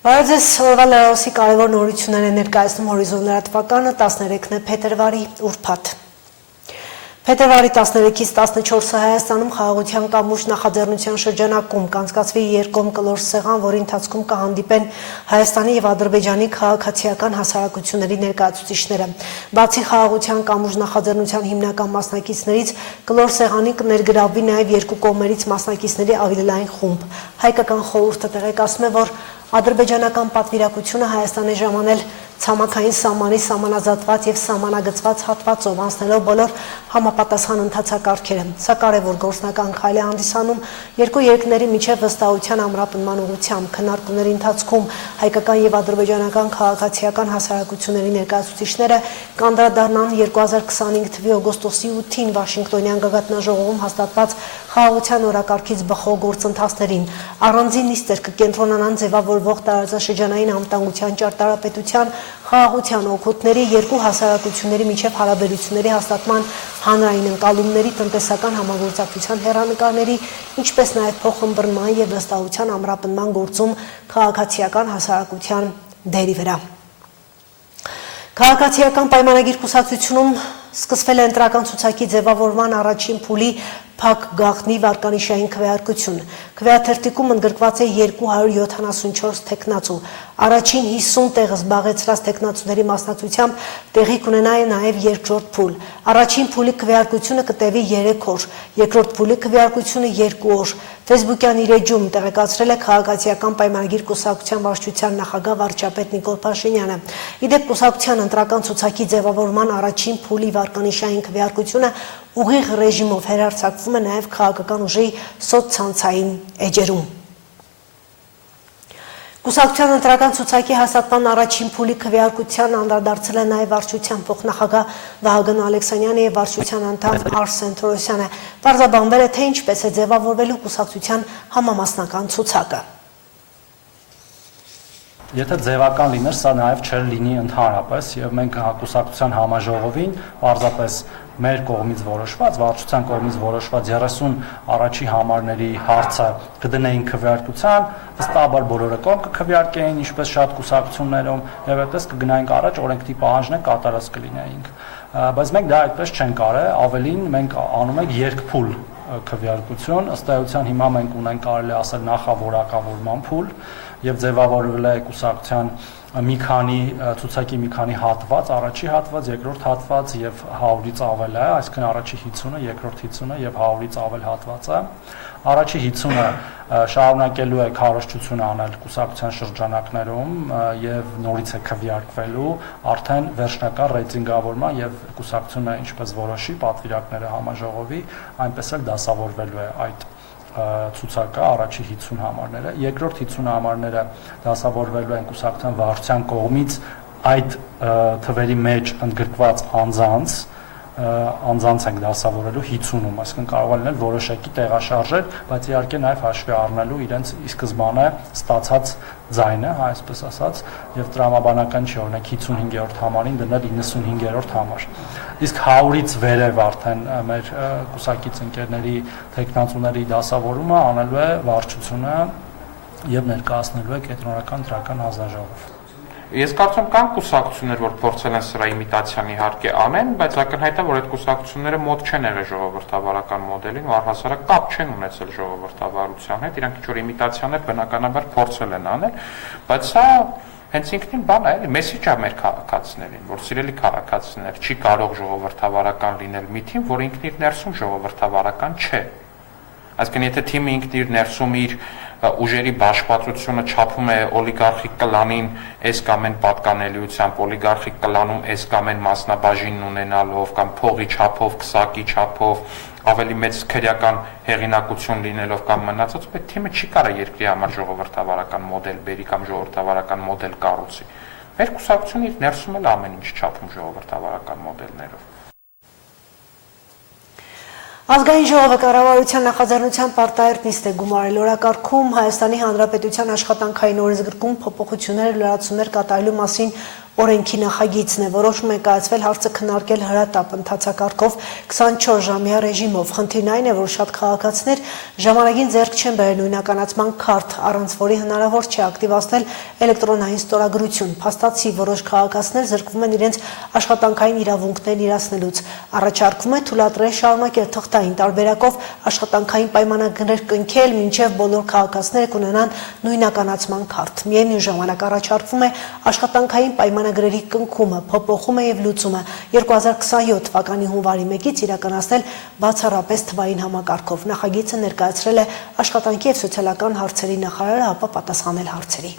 Բարև օրվա լրահոսի կարևոր նորություններ են ներկայացնում հորիզոն լրատվականը 13 փետրվարի ուրբաթ։ Փետրվարի 13-ից 14-ը Հայաստանում խաղաղության կամուրջ նախաձեռնության շրջանակում կանցկացվի երկկողմ կլոր սեղան, որի ընթացքում կհանդիպեն Հայաստանի եւ Ադրբեջանի քաղաքացիական հասարակությունների ներկայացուցիչները։ Բացի խաղաղության կամուրջ նախաձեռնության հիմնական մասնակիցներից կլոր սեղանի կներգրավվի նաեւ երկու կողմերից մասնակիցների ավելի լայն խումբ։ Հայկական խորհուրդը տեղեկացնում է, որ ադրբեջանական պատվիրակությունը Հայաստան է ժամանել ցամաքային սահմանի սահմանազատված եւ սահմանագծված հատվածով անցնելով բոլոր համապատասխան ընթացակարգերը։ Սա կարևոր գործնական քայլ է հանդիսանում երկու երկրների միջև վստահության ամրապնման ուղղությամբ։ Քննարկումների ընթացքում հայկական եւ ադրբեջանական քաղաքացիական հասարակությունների ներկայացուցիչները կանդրադառնան 2025 թվականի օգոստոսի 8-ին Վաշինգտոնյան գագաթնաժողովում հաստատված խաղաղության օրակարգից բխող գործընթացներին։ Առանձին նիստեր կկենտրոնանան ձևավորվող տարածաշրջանային անվտանգության ճարտարապետության խաղաղության օգուտների երկու հասարակությունների միջև հարաբերությունների հաստատման հանրային ընկալումների տնտեսական համագործակցության հեռանկարների, ինչպես նաև փոխըմբռնման եւ վստահության ամրապնման գործում քաղաքացիական հասարակության դերի վրա։ Քաղաքացիական պայմանագիր կուսակցությունում սկսվել է ընտրական ցուցակի ձևավորման առաջին փուլի փակ գաղտնի վարկանիշային քվեարկություն։ Քվեաթերթիկում ընդգրկված է 274 տեխնացու։ Առաջին 50 տեղը զբաղեցրած տեխնացուների մասնակցությամբ տեղի կունենա նաև երկրորդ փուլ։ Առաջին փուլի քվեարկությունը կտևի 3 օր, երկրորդ փուլի քվեարկությունը 2 օր։ Facebook-յան իր էջում տեղեկացրել է քաղաքացիական պայմանագիր կուսակցության վարչության նախագահ վարչապետ Նիկոլ Փաշինյանը։ Իդեպ կուսակցության ընտրական ցուցակի ձևավորման առաջին փուլի վարկանիշային քվեարկությունը ուղիղ ռեժիմով հեռարձակվում է նաև քաղաքական ուժի սոցցանցային էջերում։ Կուսակցության ընտրական ցուցակի հաստատման առաջին փուլի քվեարկության անդրադարձել է նաև վարչության փոխնախագահ Վահագն Ալեքսանյանը եւ վարչության անդամ Արսեն Թորոսյանը։ Պարզաբանվել է, թե ինչպես է ձևավորվելու կուսակցության համամասնական ցուցակը։ Եթե ձևական լիներ, սա նաև չէր լինի ընդհանրապես եւ մենք կուսակցության համաժողովին պարզապես մեր կողմից որոշված, վարչության կողմից որոշված 30 առաջի համարների հարցը կդնեին քվեարկության, վստահաբար բոլորը կողմ կքվեարկեին, ինչպես շատ կուսակցություններում, եւ այդպես կգնայինք առաջ, օրենքի պահանջները կատարած կլինեինք։ Բայց մենք դա այդպես չենք արել, ավելին մենք անում ենք երկփուլ քվեարկություն, ըստ էության հիմա մենք ունենք կարելի ասել նախավորակավորման փուլ եւ ձևավորվել է կուսակցության մի քանի ցուցակի մի քանի հատված, առաջի հատված, երկրորդ հատված եւ 100-ից ավել է, այսինքն առաջի 50-ը, երկրորդ 50-ը եւ 100-ից ավել հատվածը։ Առաջի 50-ը շարունակելու է քարոզչություն անել կուսակցության շրջանակներում եւ նորից է քվեարկվելու արդեն վերջնական ռեյտինգավորման եւ կուսակցությունը ինչպես որոշի պատվիրակները համաժողովի, այնպես էլ դասավորվելու է այդ ցուցակը առաջի 50 համարները, երկրորդ 50 համարները դասավորվելու են կուսակցության վարչության կողմից այդ թվերի մեջ ընդգրկված անձանց ենք դասավորելու 50-ում, այսինքն կարող են լինել որոշակի տեղաշարժեր, բայց իհարկե նաև հաշվի առնելու իրենց ի սկզբանե ստացած ձայնը, այսպես ասած, եւ տրամաբանական չի օրինակ 55-րդ համարին դնել 95-րդ համար։ Իսկ 100-ից վերև արդեն մեր կուսակից ընկերների տեխնացուների դասավորումը անելու է վարչությունը եւ ներկայացնելու է կենտրոնական դրական հանձնաժողով։ Ես կարծում կան կուսակցություններ, որ փորձել են սրա իմիտացիան իհարկե անեն, բայց ակնհայտ է, որ այդ կուսակցությունները մոտ չեն եղել ժողովրդավարական մոդելին, ու առհասարակ կապ չեն ունեցել ժողովրդավարության հետ, իրանք ինչ-որ իմիտացիաներ բնականաբար փորձել են անել, բայց սա հենց ինքնին բան է, էլի մեսիջ է մեր քաղաքացիներին, որ սիրելի քաղաքացիներ, չի կարող ժողովրդավարական լինել մի թիմ, որ ինքն իր ներսում ժողովրդավարական չէ։ Այսինքն եթե թիմը ինքն իր ներսում իր ուժերի բաշխվածությունը չափում է օլիգարխիկ կլանին այս կամ այն պատկանելիությամբ, օլիգարխիկ կլանում այս կամ այն մասնաբաժինն ունենալով կամ փողի չափով, քսակի չափով, ավելի մեծ քրեական հեղինակություն լինելով կամ մնացած, այդ թիմը չի կարող երկրի համար ժողովրդավարական մոդել բերի կամ ժողովրդավարական մոդել կառուցի։ Մեր կուսակցությունը իր ներսում էլ ամեն ինչ չափում ժողովրդավարական մոդելներով։ Ազգային ժողովը կառավարության նախաձեռնության պարտահերթ նիստ է գումարել օրակարգում Հայաստանի Հանրապետության աշխատանքային օրենսգրքում փոփոխություններ ու լրացումներ կատարելու մասին օրենքի նախագիծն է, որոշում է կայացվել հարցը քննարկել հրատապ ընթացակարգով 24 ժամյա ռեժիմով։ Խնդիրն այն է, որ շատ քաղաքացիներ ժամանակին ձեռք չեն բերել նույնականացման քարտ, առանց որի հնարավոր չէ ակտիվացնել էլեկտրոնային ստորագրություն։ Փաստացի որոշ քաղաքացիներ զրկվում են իրենց աշխատանքային իրավունքներն իրացնելուց։ Առաջարկվում է թույլատրել շարունակել թղթային տարբերակով աշխատանքային պայմանագրեր կնքել, մինչև բոլոր քաղաքացիները կունենան նույնականացման քարտ։ Միևնույն ժամանակ առաջարկվում է աշխատանքային պայմանագրերի կնքումը, փոփոխումը եւ լուծումը 2027 թվականի հունվարի 1-ից իրականացնել բացառապես թվային համակարգով։ Նախագիծը ներկայացրել է աշխատանքի եւ սոցիալական հարցերի նախարարը, ապա պատասխանել հարցերի։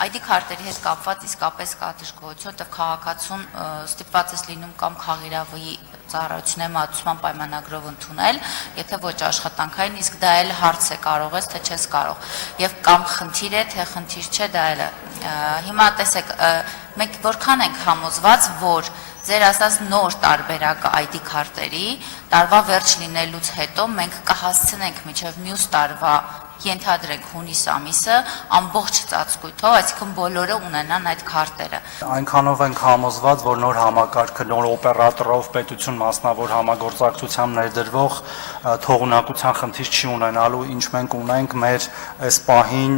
ID քարտերի հետ կապված իսկապես կա դժգոհություն, որտեղ քաղաքացուն ստիպված ես լինում կամ քաղիրավի ծառայությունների մատուցման պայմանագրով ընդունել, եթե ոչ աշխատանքային, իսկ դա էլ հարց է, կարող ես, թե չես կարող։ Եվ կամ խնդիր է, թե խնդիր չէ, դա էլ է։ Հիմա տեսեք, մենք որքան ենք համոզված, որ ձեր ասած նոր տարբերակը ID քարտերի տարվա վերջ լինելուց հետո մենք կհասցնենք մինչև մյուս տարվա ենթադրենք հունիս ամիսը ամբողջ ծածկույթով, այսինքն բոլորը ունենան այդ քարտերը։ Այնքանով ենք համոզված, որ նոր համակարգը, նոր օպերատորով պետություն մասնավոր համագործակցությամբ ներդրվող թողունակության խնդիր չի ունենալու, ինչ մենք ունենք մեր այս պահին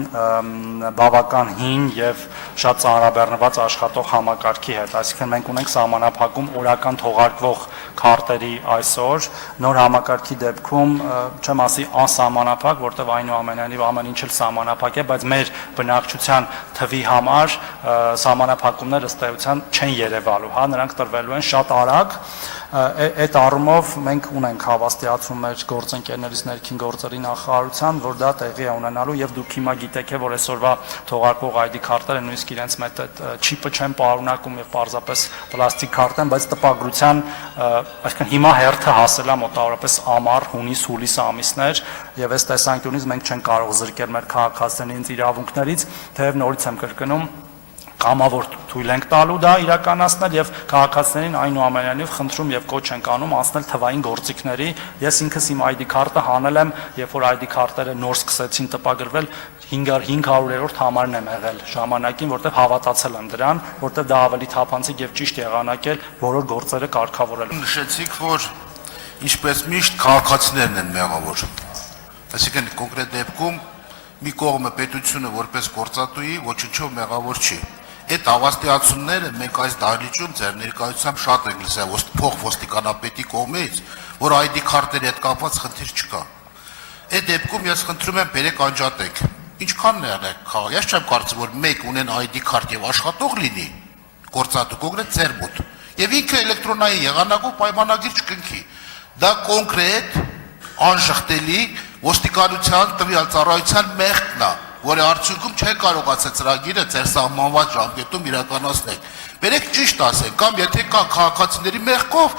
բավական հին եւ շատ ծանրաբեռնված աշխատող համակարգի հետ։ Այսինքն մենք ունենք սահմանափակում օրական թողարկվող քարտերի այսօր, նոր համակարգի դեպքում չեմ ասի անսահմանափակ, որտեղ այնուամենայնիվ ամեն ինչ էլ սահմանափակ է, բայց մեր բնակչության թվի համար սահմանափակումները ըստ էության չեն երևալու, հա, նրանք տրվելու են շատ արագ։ Այդ առումով մենք ունենք հավաստիացում մեր գործընկերներից ներքին գործերի նախարարության, որ դա տեղի է ունենալու եւ դուք հիմա գիտեք, որ այսօրվա թողարկվող ID քարտերը նույնիսկ իրենց մեծ չիպը չեն պարունակում եւ պարզապես պլաստիկ քարտ են, բայց տպագրության, այսինքն հիմա հերթը հասել է մոտավորապես ամառ, հունիս, հուլիս ամիսներ եւ այս տեսանկյունից մենք չենք կարող զրկել մեր քաղաքացիներին իրավունքներից, թեև նորից եմ կրկնում կամավոր թույլ ենք տալու դա իրականացնել եւ քաղաքացիներին այնուամենայնիվ խնդրում եւ կոչ ենք անում անցնել թվային գործիքների։ Ես ինքս իմ ID քարտը հանել եմ, երբ որ ID քարտերը նոր սկսեցին տպագրվել, 500-րդ համարն եմ եղել ժամանակին, որտեղ հավատացել եմ դրան, որտեղ դա ավելի թափանցիկ եւ ճիշտ եղանակել բոլոր գործերը կարգավորել։ Նշեցիք, որ ինչպես միշտ քաղաքացիներն են մեղավոր։ Այսինքն կոնկրետ դեպքում մի կողմը պետությունը որպես գործատուի ոչնչով մեղավոր չի։ Այդ հավաստիացումները մենք այս դահլիճում ձեր ներկայությամբ շատ ենք լսել փոխոստիկանապետի կողմից, որ ID քարտերի հետ կապված խնդիր չկա։ Այդ դեպքում ես խնդրում եմ բերեք անջատեք։ Ինչքանն է եղեք։ Ես չեմ կարծում, որ մեկ ունեն ID քարտ եւ աշխատող լինի գործատու կոնկրետ ձեր մոտ։ Եվ ինքը էլեկտրոնային եղանակով պայմանագիր չկնքի։ Դա կոնկրետ անշղթելի ոստիկանության տվյալ ծառայության մեղքն է, որի արդյունքում չէ կարողացել ծրագիրը ձեր սահմանված ժամկետում իրականացնել։ Բերեք ճիշտ ասենք, կամ եթե կա քաղաքացիների մեղքով,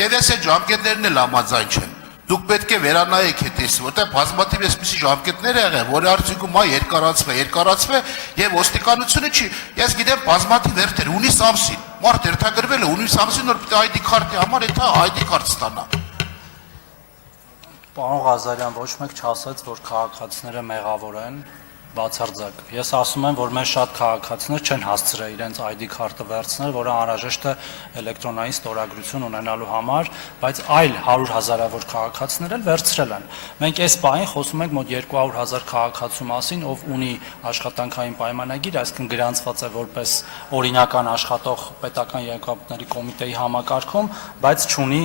եւ ես այդ ժամկետներն էլ համաձայն չեմ։ Դուք պետք է վերանայեք հետից, որտեղ բազմաթիվ այսպիսի ժամկետներ եղել, որի արդյունքում երկարացվե եւ ոստիկանությունը չի։ Ես գիտեմ բազմաթիվ հերթեր հունիս ամսին, մարդ հերթագրվել է հունիս ամսին, որ պետք է ID քարտի համար այդ ID քարտ ստանա։ Պարոն Ղազարյան, ոչ մեկ չասաց, որ քաղաքացիները մեղավոր են, բացարձակ։ Ես ասում եմ, որ մեր շատ քաղաքացիներ չեն հասցրել իրենց ID քարտը վերցնել, որը անհրաժեշտ է էլեկտրոնային ստորագրություն ունենալու համար, բայց այլ 100,000-ավոր քաղաքացիներ էլ վերցրել են։ Մենք այս պահին խոսում ենք մոտ 200,000 քաղաքացու մասին, ով ունի աշխատանքային պայմանագիր, այսինքն գրանցված է որպես օրինական աշխատող պետական երկրապահների կոմիտեի համակարգում, բայց չունի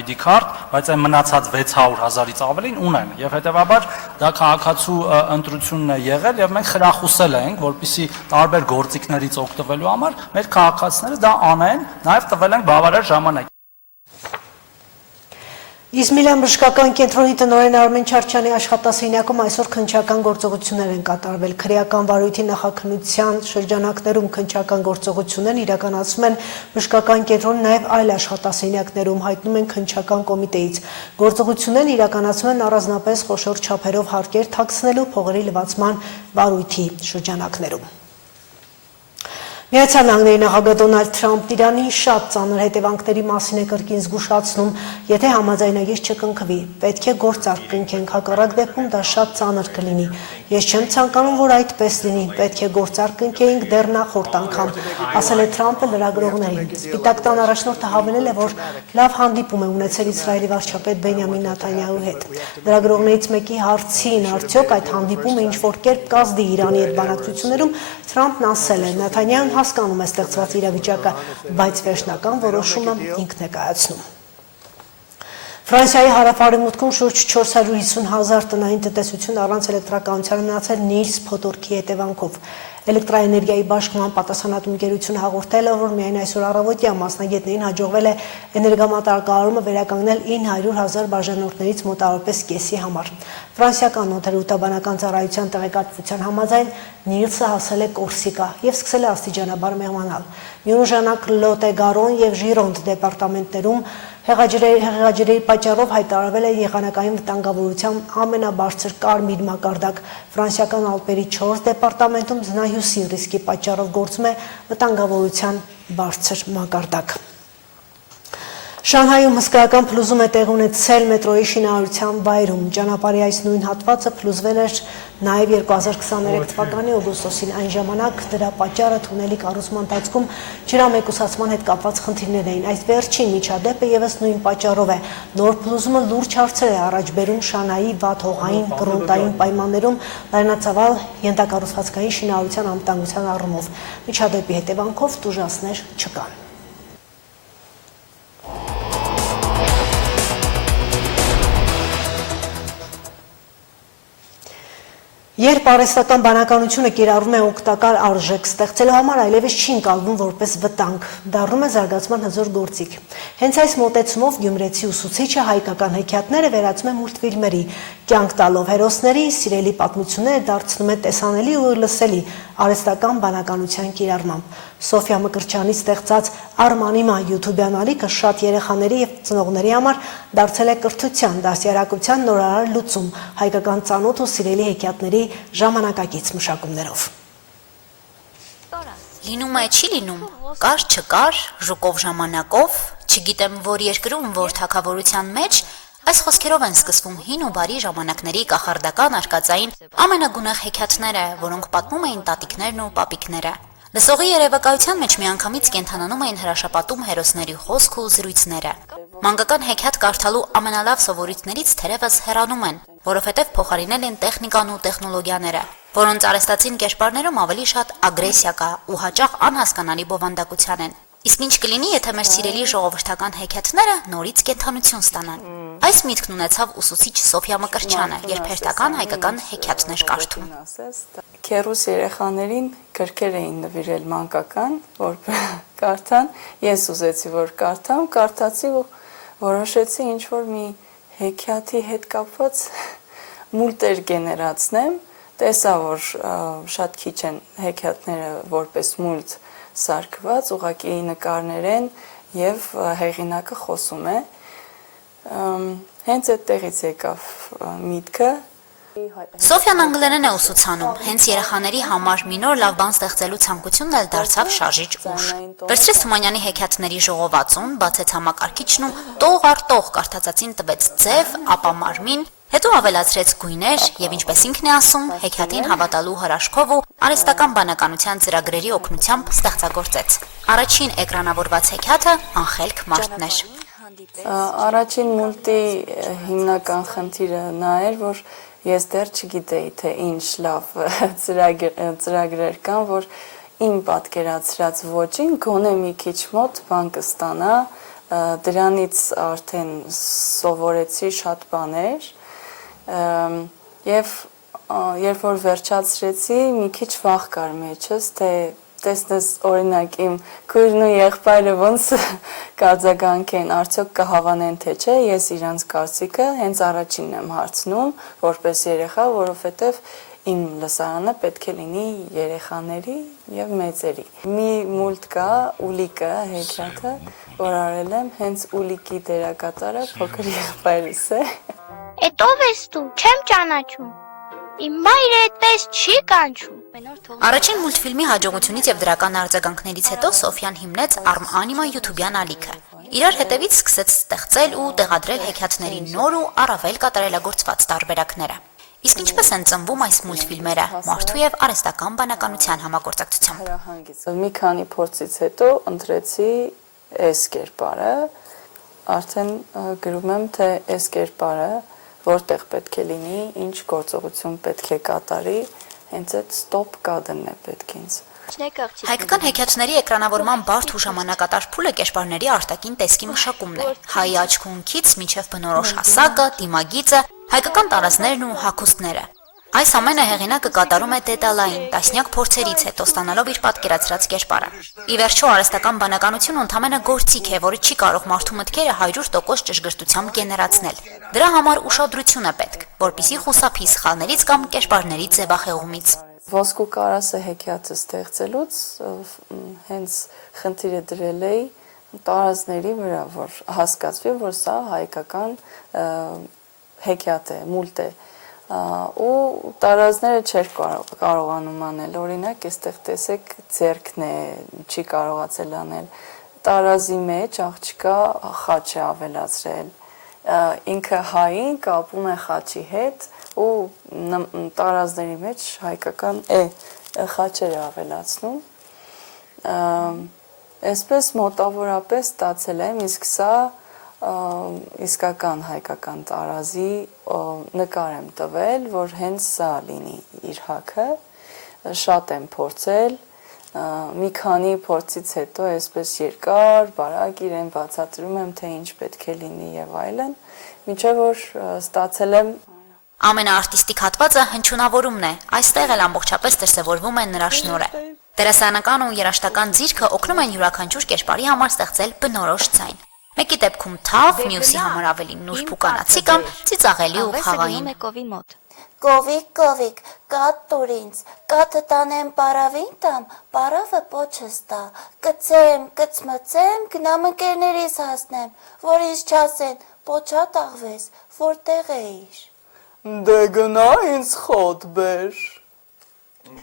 ID քարտ, բայց այն մնացած 600,000-ից ավելին ունեն, եւ հետեւաբար դա քաղաքացու ընտրությունն է եղել եւ մենք խրախուսել ենք, որպեսզի տարբեր գործիքներից օգտվելու համար մեր քաղաքացիները դա անեն, նաեւ տվել ենք բավարար ժամանակ։ Իզմիլյան բժշկական կենտրոնի տնօրեն Արմեն Չարչյանի աշխատասենյակում այսօր քննչական գործողություններ են կատարվել։ Քրեական վարույթի նախաքննության շրջանակներում քննչական գործողություններ իրականացվում են բժշկական կենտրոնի նաև այլ աշխատասենյակներում, հայտնում են քննչական կոմիտեից։ Գործողություններն իրականացվում են առանձնապես խոշոր չափերով հարկեր թաքցնելու փողերի լվացման վարույթի շրջանակներում։ Միացյալ Նահանգների նախագահ Դոնալդ Թրամփն Իրանին շատ ծանր հետևանքների մասին է կրկին զգուշացնում, եթե համաձայնագիր չկնքվի, պետք է գործարք կնքենք, հակառակ դեպքում դա շատ ծանր կլինի։ Ես չեմ ցանկանում, որ այդպես լինի, պետք է գործարք կնքեինք դեռ նախորդ անգամ, ասել է Թրամփը լրագրողներին։ Սպիտակ տան առաջնորդը հավելել է, որ լավ հանդիպում է ունեցել Իսրայելի վարչապետ Բենյամին Նեթանյահուի հետ։ Լրագրողներից մեկի հարցին, արդյոք այդ հանդիպումը ինչ-որ կերպ կազդի Իրանի հետ բանակցություններում, Թրամփն ասել է. Նեթանյահուն հասկանում է ստեղծված իրավիճակը, բայց վերջնական որոշումը ինքն է կայացնում։ Ֆրանսիայի հարավ-արևմուտքում շուրջ 450,000 տնային տնտեսություն առանց էլեկտրականության մնացել Նիլս փոթորկի հետևանքով։ Էլեկտրաէներգիայի բաշխման պատասխանատու ընկերությունը հաղորդել է, որ միայն այսօր առավոտյան մասնագետներին հաջողվել է էներգամատակարարումը վերականգնել 900,000 բաժանորդներից մոտավորապես կեսի համար։ Ֆրանսիական օդերուտաբանական ծառայության տեղեկատվության համաձայն Նիլսը հասել է Կորսիկա եւ սկսել է աստիճանաբար մեղմանալ։ Միաժամանակ Լոտե-Գարոն եւ Ժիրոնդ դեպարտամենտներում հեղաջրերի պատճառով հայտարարվել է եղանակային վտանգավորության ամենաբարձր կարմիր մակարդակ։ Ֆրանսիական Ալպերի 4 դեպարտամենտում ձնահյուսի ռիսկի պատճառով գործում է վտանգավորության բարձր մակարդակ։ Շանհայում հսկայական փլուզում է տեղ ունեցել մետրոյի շինարարության վայրում։ Ճանապարհի այս նույն հատվածը փլուզվել էր նաև 2023 թվականի օգոստոսին, այն ժամանակ դրա պատճառը թունելի կառուցման ընթացքում ջրամեկուսացման հետ կապված խնդիրներ էին։ Այս վերջին միջադեպը եւս նույն պատճառով է։ Նոր փլուզումը լուրջ հարցեր է առաջ բերում Շանհայի վատ հողային կռոնտային պայմաններում լայնածավալ ենթակառուցվածքային շինարարության անվտանգության առումով։ Միջադեպի հետևանքով տուժածներ չկան։ Երբ արհեստական բանականությունը կիրառվում է օգտակար արժեք ստեղծելու համար, այլևս չի ընկալվում որպես վտանգ, դառնում է զարգացման հզոր գործիք։ Հենց այս մոտեցումով գյումրեցի ուսուցիչը հայկական հեքիաթները վերածում է մուլտֆիլմերի, կյանք տալով հերոսների սիրելի պատմությունները դարձնում է տեսանելի ու լսելի արհեստական բանականության կիրառմամբ։ Սոֆիա Մկրտչյանի ստեղծած Արմանիմա YouTube-յան ալիքը շատ երեխաների եւ ծնողների համար դարձել է կրթության, դասյարակության նորարար լուծում, հայկական ծանոթ ու սիրելի հեքիաթների ժամանակակից մշակումներով։ Լինում է չի լինում, կար չկար, ժուկով ժամանակով, չգիտեմ որ երկրում, որ թագավորության մեջ, այս խոսքերով են սկսվում հին ու բարի ժամանակների կախարդական արկածային ամենագունեղ հեքիաթները, որոնք պատմում էին տատիկներն ու պապիկները։ Լսողի երևակայության մեջ միանգամից կենթանանում էին հրաշապատում հերոսների խոսք ու զրույցները։ Մանկական հեքիաթ կարդալու ամենալավ սովորույթներից թերևս հեռանում են, որովհետև փոխարինել են տեխնիկան ու տեխնոլոգիաները, որոնց արհեստացին կերպարներում ավելի շատ ագրեսիա կա ու հաճախ անհասկանալի բովանդակության են։ Իսկ ինչ կլինի, եթե մեր սիրելի ժողովրդական հեքիաթները նորից կենթանություն ստանան։ Այս միտքն ունեցավ ուսուցիչ Սոֆիա Մկրտչյանը, երբ հերթական հայկական հեքիաթներ կարդում։ Քեռուս երեխաներին գրքեր էին նվիրել մանկական, որ կարդան, ես ուզեցի, որ կարդամ, կարդացի ու որոշեցի ինչ-որ մի հեքիաթի հետ կապված մուլտեր գեներացնեմ, տեսա, որ շատ քիչ են հեքիաթները որպես մուլտ սարքված, ուղղակի նկարներ են եւ հեղինակը խոսում է։ Հենց այդտեղից եկավ միտքը։ Սոֆիան անգլերեն է ուսուցանում, հենց երեխաների համար մի նոր լավ բան ստեղծելու ցանկությունն էլ դարձավ շարժիչ ուժ։ Վերցրեց Թումանյանի հեքիաթների ժողովածուն, բացեց համակարգիչն ու տող առ տող կարդացածին տվեց ձև, ապա մարմին, հետո ավելացրեց գույներ եւ ինչպես ինքն է ասում, հեքիաթին հավատալու հրաշքով ու արհեստական բանականության ծրագրերի օգնությամբ ստեղծագործեց։ Առաջին էկրանավորված հեքիաթը Անխելք մարդն էր։ Առաջին մուլտի հիմնական խնդիրը նա էր, որ ես դեռ չգիտեի, թե ինչ լավ ծրագրեր կան, որ իմ պատկերացրած ոճին գոնե մի քիչ մոտ բան կստանա, դրանից արդեն սովորեցի շատ բաներ եւ երբ որ վերջացրեցի, մի քիչ վախ կար մեջս, թե տեսնես օրինակ իմ քույրն ու եղբայրը ոնց կարձագանքեն, արդյոք կհավանեն թե չէ, ես իրանց կարծիքը հենց առաջինն եմ հարցնում, որպես երեխա, որովհետև իմ լսարանը պետք է լինի երեխաների եւ մեծերի։ Մի մուլտ կա, Ուլիկը հեքիաթը, որ արել եմ, հենց Ուլիկի դերակատարը փոքր եղբայրս է։ Էդ ով ես դու, չեմ ճանաչում։ Իմ մայրը այդպես չի կանչում։ Առաջին մուլտֆիլմի հաջողությունից եւ դրական արձագանքներից հետո Սոֆյան հիմնեց Arm Anima YouTube-յան ալիքը։ Իրար հետևից սկսեց ստեղծել ու տեղադրել հեքիաթների նոր ու առավել կատարելագործված տարբերակները։ Իսկ ինչպես են ծնվում այս մուլտֆիլմերը մարդու եւ արհեստական բանականության համագործակցությամբ։ Մի քանի փորձից հետո ընտրեցի այս կերպարը, արդեն գրում եմ, թե այս կերպարը որտեղ պետք է լինի, ինչ գործողություն պետք է կատարի, հենց այդ ստոպ կադրն է պետք ինձ։ Հայկական հեքիաթների էկրանավորման բարդ ու ժամանակատար փուլը կերպարների արտաքին տեսքի մշակումն է։ Հայի աչքունքից մինչև բնորոշ հասակը, դիմագիծը, հայկական տարազներն ու հագուստները։ Այս ամենը հեղինակը կատարում է դետալային, տասնյակ փորձերից հետո ստանալով իր պատկերացրած կերպարը։ Ի վերջո արհեստական բանականությունը ընդհանրապես գործիք է, որը չի կարող մարդու մտքերը 100% ճշգրտությամբ գեներացնել։ Դրա համար ուշադրություն է պետք, որպեսզի խուսափի սխալներից կամ կերպարների ձևախեղումից։ Ոսկու կարասը հեքիաթը ստեղծելուց հենց խնդիրը դրել էի տարազների վրա, որ հասկացվի, որ սա հայկական հեքիաթ է, մուլտ է։ Ու տարազները չէր կարողանում անել, օրինակ այստեղ տեսեք ձեռքն է, չի կարողացել անել, տարազի մեջ աղջիկա խաչ է ավելացրել, ինքը հային կապում է խաչի հետ ու տարազների մեջ հայկական խաչեր է ավելացնում, այսպես մոտավորապես ստացել եմ, իսկ սա իսկական հայկական տարազի նկար եմ տվել, որ հենց սա լինի իր հագը, շատ եմ փորձել, մի քանի փորձից հետո այսպես երկար, բարակ իրեն բացատրում եմ, թե ինչ պետք է լինի եւ այլն, մինչև որ ստացել եմ Ամենաարտիստիկ հատվածը հնչյունավորումն է, այստեղ էլ ամբողջապես դրսևորվում է նրա շնորհը։ Դերասանական ու երաժշտական ձիրքը օգնում են յուրաքանչյուր կերպարի համար ստեղծել բնորոշ ձայն։ Մեկի դեպքում թավ, մյուսի համար ավելի նուրբ ու կանացի կամ ծիծաղելի ու խաղային։ Կովիկ, կովիկ, կատ տուր ինձ, կատը տանեմ պարավին տամ, պարավը պոչս տա, կծեմ, կծմծեմ, գնամ ընկերներիս հասնեմ, որ ինձ չասեն, պոչա տաղվես, որտեղ էիր։ Դե գնա ինձ խոտ բեր։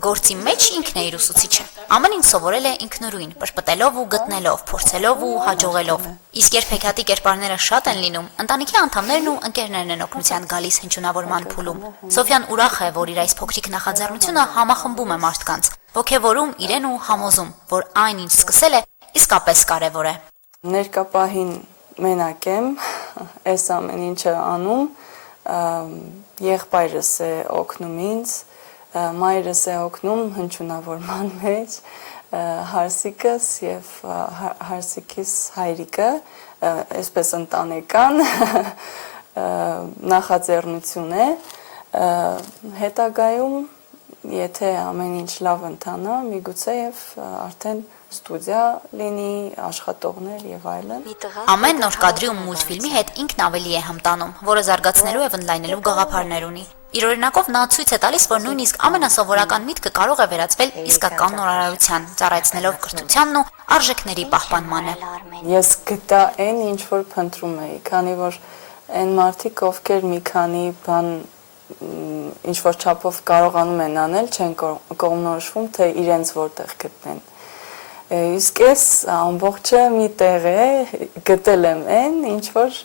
Գործի մեջ ինքն է իր ուսուցիչը։ Ամեն ինչ սովորել է ինքնուրույն, պրպտելով ու գտնելով, փորձելով ու հաջողելով։ Իսկ երբ հեքիաթի կերպարները շատ են լինում, ընտանիքի անդամներն ու ընկերներն են օգնության գալիս հնչյունավորման փուլում։ Սոֆյան ուրախ է, որ իր այս փոքրիկ նախաձեռնությունը համախմբում է մարդկանց, ոգևորում իրեն ու համոզում, որ այն ինչ սկսել է, իսկապես կարևոր է։ Ներկա պահին մենակ եմ, այս ամեն ինչը անում, եղբայրս է օգնում ինձ, մայրս է օգնում հնչյունավորման մեջ, հարսիկս եւ հարսիկիս հայրիկը, այսպես ընտանեկան նախաձեռնություն է, հետագայում եթե ամեն ինչ լավ ընթանա, միգուցե եւ արդեն ստուդիա լինի, աշխատողներ եւ այլն։ Ամեն նոր կադրի ու մուլտֆիլմի հետ ինքն ավելի է հմտանում, որը զարգացնելու եւ ընդլայնելու գաղափարներ ունի։ Իր օրինակով նա ցույց է տալիս, որ նույնիսկ ամենասովորական միտքը կարող է վերածվել իսկական նորարարության, ծառայեցնելով կրթությանն ու արժեքների պահպանմանը։ Ես գտա այն, ինչ որ փնտրում էի, քանի որ այն մարդիկ, ովքեր մի քանի բան ինչ որ չափով կարողանում են անել, չեն կողմնորոշվում, թե իրենց որտեղ գտնեն։ Իսկ ես ամբողջը մի տեղ է, գտել եմ այն, ինչ որ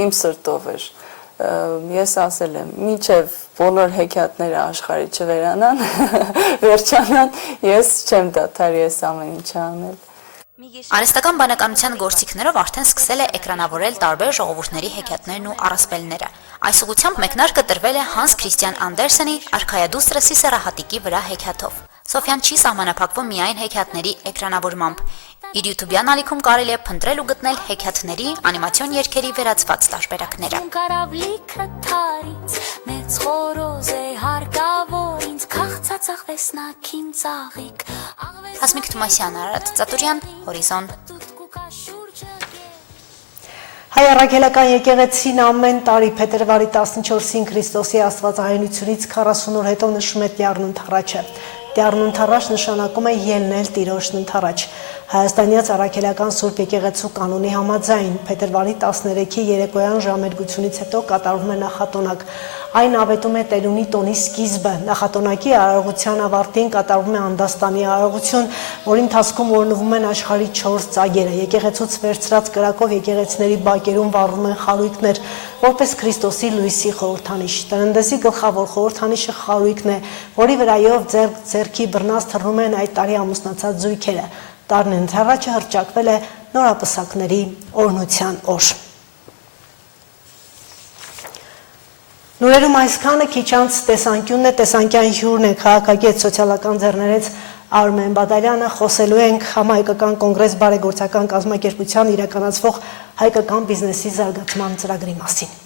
իմ սրտով էր։ Ես ասել եմ, մինչև բոլոր հեքիաթները աշխարհի չվերանան, վերջանան, ես չեմ դադարի այս ամեն ինչը անել։ Արհեստական բանականության գործիքներով արդեն սկսել է էկրանավորել տարբեր ժողովուրդների հեքիաթներն ու առասպելները։ Այս ուղղությամբ մեկնարկը տրվել է Հանս Քրիստիան Անդերսենի Արքայադուստրեսի սեռահատիկի վրա հեքիաթով։ Սոֆյան չի սահմանափակվում միայն հեքիաթների էկրանավորմամբ։ Իր YouTube-յան ալիքում կարելի է փնտրել ու գտնել հեքիաթների, անիմացիոն երգերի վերացված տարբերակները։ Հասմիկ Թումասյան, Արարատ Ծատուրյան, Հորիզոն։ Հայ առաքելական եկեղեցին ամեն տարի փետրվարի 14-ին Քրիստոսի Աստվածահայնությունից 40 օր հետո նշում է Տյառն ընթառաջը։ Տյառն ընթառաջ նշանակում է ելնել Տիրոջն ընթառաջ։ Հայաստանյաց առաքելական Սուրբ եկեղեցու կանոնի համաձայն փետրվարի 13-ի երեկոյան ժամերգությունից հետո կատարվում է նախատոնակ։ Այն ավետում է Տերունի տոնի սկիզբը։ Նախատոնակի արարողության ավարտին կատարվում է Անդաստանի արարողություն, որի ընթացքում օրնվում են աշխարհի 4 ծագերը։ Եկեղեցուց վերցրած կրակով եկեղեցիների բակերում վառվում են խարույկներ, որպես Քրիստոսի լույսի խորհրդանիշ։ Տննդեսի գլխավոր խորհրդանիշը խարույկն է, որի վրայով ձեռքի բռնած թռնում են այդ տարի ամուսնացած զույգերը։ Տարին ընթառաջը հռչակվել է նորապսակների օրհնության օր։ Նորերում այսքանը, քիչ անց տեսանկյունն է, տեսանկյան հյուրն է քաղաքագետ սոցիալական ձեռներեց Արմեն Բադալյանը, խոսելու ենք համահայկական կոնգրես բարեգործական կազմակերպության իրականացվող հայկական բիզնեսի զարգացման ծրագրի մասին։